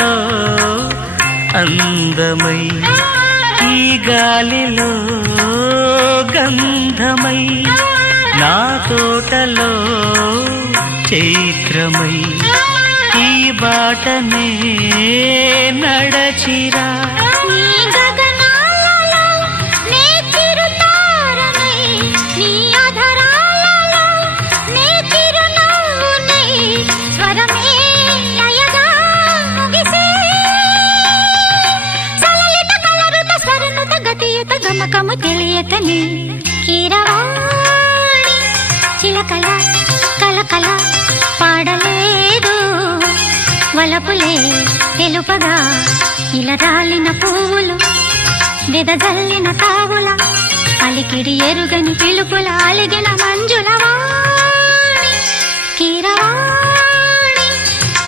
గాలిలో అందమై ఈ గాలిలో గంధమై నా తోటలో చైత్రమై ఈ బాటనే నడచిరా చిలకము తెలియకని కీరవాణి చిలకల కలకల పాడలేదు వలపులే తెలుపగా ఇలరాలిన పువ్వులు వెదజల్లిన తావుల అలికిడి ఎరుగని పిలుపుల